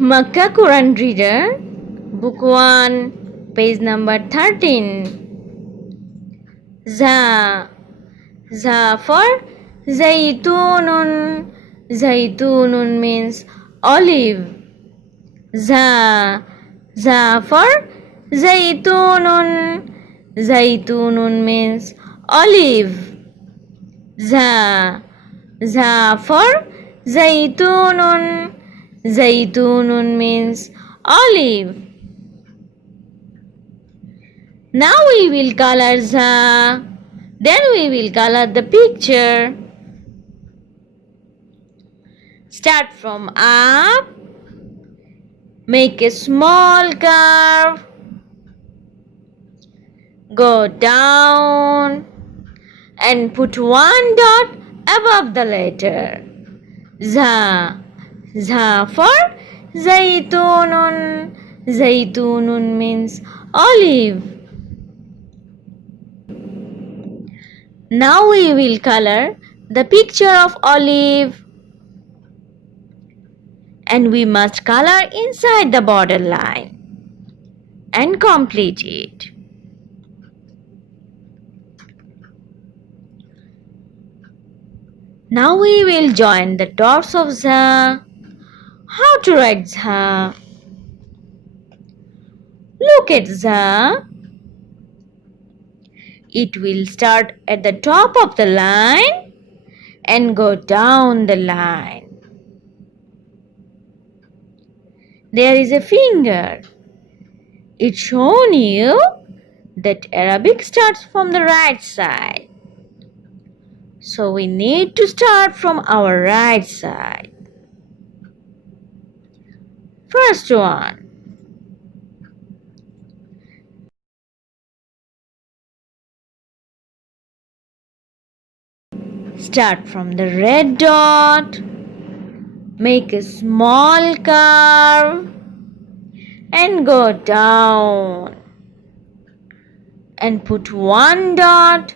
Makkah Quran Reader, Book 1, page number 13. Jhaa. Jhaa for zaytunun. Zaytunun means olive. Jhaa. Jhaa for zaytunun. Zaytunun means olive. Jhaa. Jhaa for zaytunun. Zaytunun means olive. Now we will color jhaa. Then we will color the picture. Start from up. Make a small curve. Go down and put one dot above the letter. Jhaa. Jhaa for zaytunun. Zaytunun means olive. Now we will color the picture of olive, and we must color inside the border line and complete it. Now we will join the dots of jhaa. How to write jhaa? Look at jhaa. It will start at the top of the line and go down the line. There is a finger. It's shown you that Arabic starts from the right side. So we need to start from our right side. First one. Start from the red dot. Make a small curve and go down and put one dot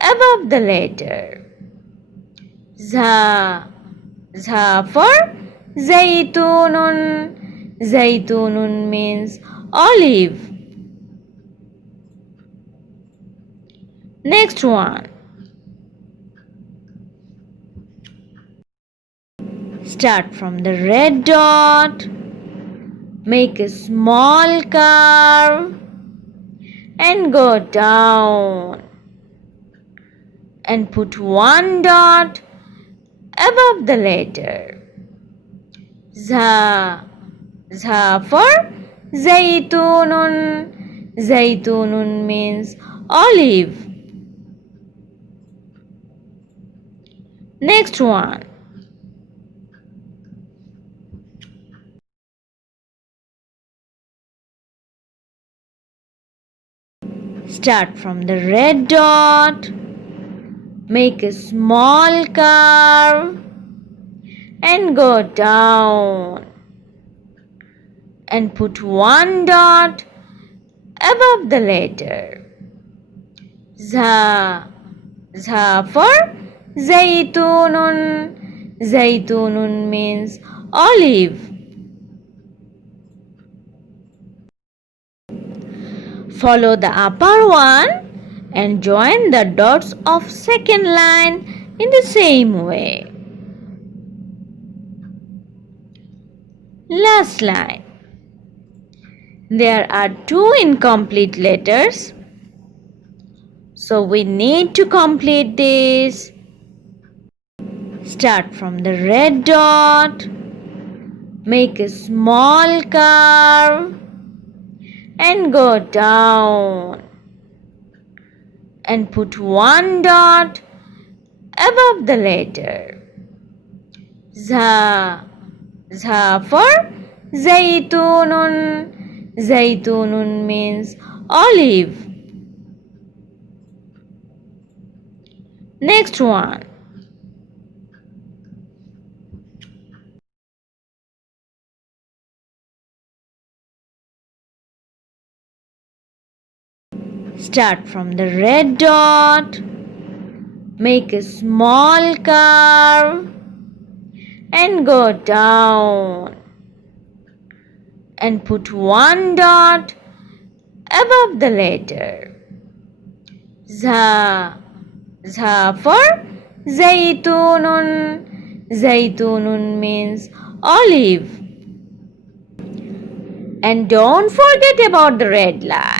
above the letter. Jhaa. Jhaa for zaytunun. Zaytunun means olive. Next one. Start from the red dot. Make a small curve and go down and put one dot above the letter. Jhaa. Jhaa for zaytunun. Zaytunun means olive. Next one. Start from the red dot. Make a small curve and go down and put one dot above the letter. Jhaa. Jhaa for zaytunun. Zaytunun means olive. Follow the upper one and join the dots of second line in the same way. Last line. There are two incomplete letters, so we need to complete this. Start from the red dot. Make a small curve and go down and put one dot above the letter. Jhaa. Jhaa for zaytunun. Zaytunun means olive. Next one. Start from the red dot. Make a small curve and go down and put one dot above the letter. Jhaa. Jhaa for zaytunun. Zaytunun means olive. And don't forget about the red line.